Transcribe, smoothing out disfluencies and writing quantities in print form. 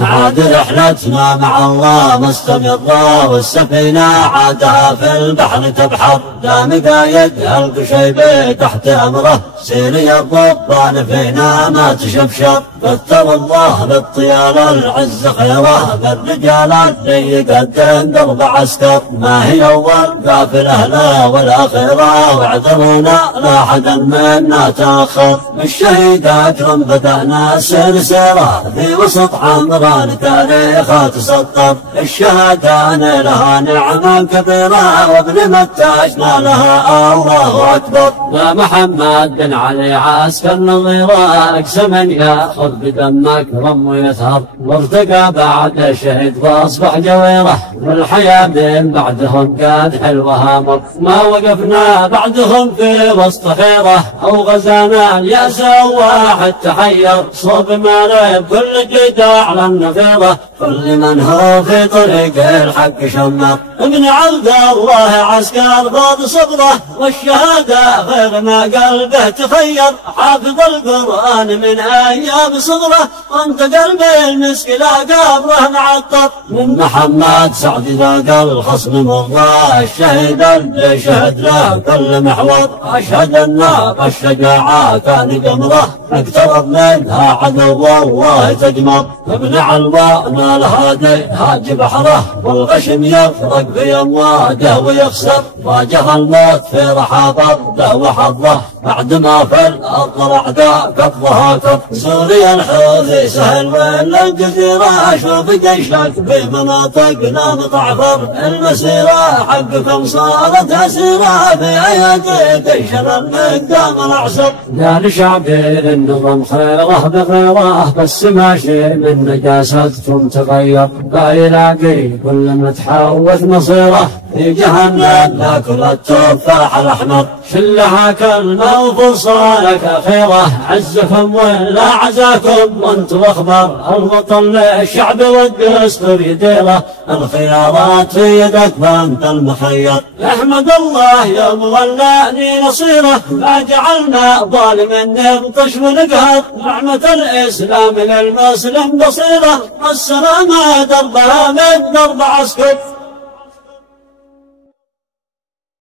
عاد رحلتنا مع الله مستمرة، والسفينة عادها في البحر تبحر، دام قايدها القشيبي تحت أمره، سيري الضبان فينا ما تشبشر، فاتر الله بالطيال العز خيره، بالرجال اللي يقدم درب عسكر، ما هي أول قافلة لا والأخيرة، واعذرونا لا حد منا تأخر، بالشهيد أكرم بدأنا سلسلة في وسط عمران تاريخها تسطر، الشهادة لها نعمة كبيرة، وابن متاجنا لها الله أكبر، يا محمد بن علي عسكر نظيرة، أقسم أن يأخذ بدمك رم ويثهر، وارتقى بعد الشهيد واصبح جويره، والحياة من بعدهم قد حلوها مر، ما وقفنا بعدهم في وسط خيره، أو غزانا اليأس واحد تحير، صوب مالب كل جدع على النفيرة، كل من هو في طريق الحق شمر، ابن عبد الله عسكر فاض صبره، والشهادة غير ما قلبه تخير، حافظ القرآن من أيام صغره، وانت قلبي المسك لا قبره معطر، من محمد سعد ذاق الخصم مره، الشهيد اللي شهد له كل محور، أشهد أن الشجاعة كان قمره، اقترب منها عدو الله تجمر، ابن علوى نال هادي هاج بحره، والغشم يفرق في أمواجه ويخسر، واجه الموت في رحاب أرضه وحظه، بعد ما في الأرض الأعداء قبضها كف، سوريا الحوثي سهل ولا الجزيرة، أشوف جيشك في مناطقنا متعفر، المسيرة حقكم صارت أسيرة، في أيادي جيشنا المقدام الأعسر، قال شعبي النظام خيره بخيره، بس ماشي من نجاستكم تغير، لا يلاقي كل متحوث مصيره، في جهنم ناكل التفاح الأحمر، شلها كلمة وفصالك أخيرة، عزكم ولا عزاكم وانتم أخبر، الوطن للشعب والدستور يديره، الخيارات في يدك فانت المخير، احمد الله يوم ولاني نصيره، ما جعلنا ظالم نبطش ونقهر، نعمة الإسلام للمسلم بصيره، والسلامة دربها من درب عسكر.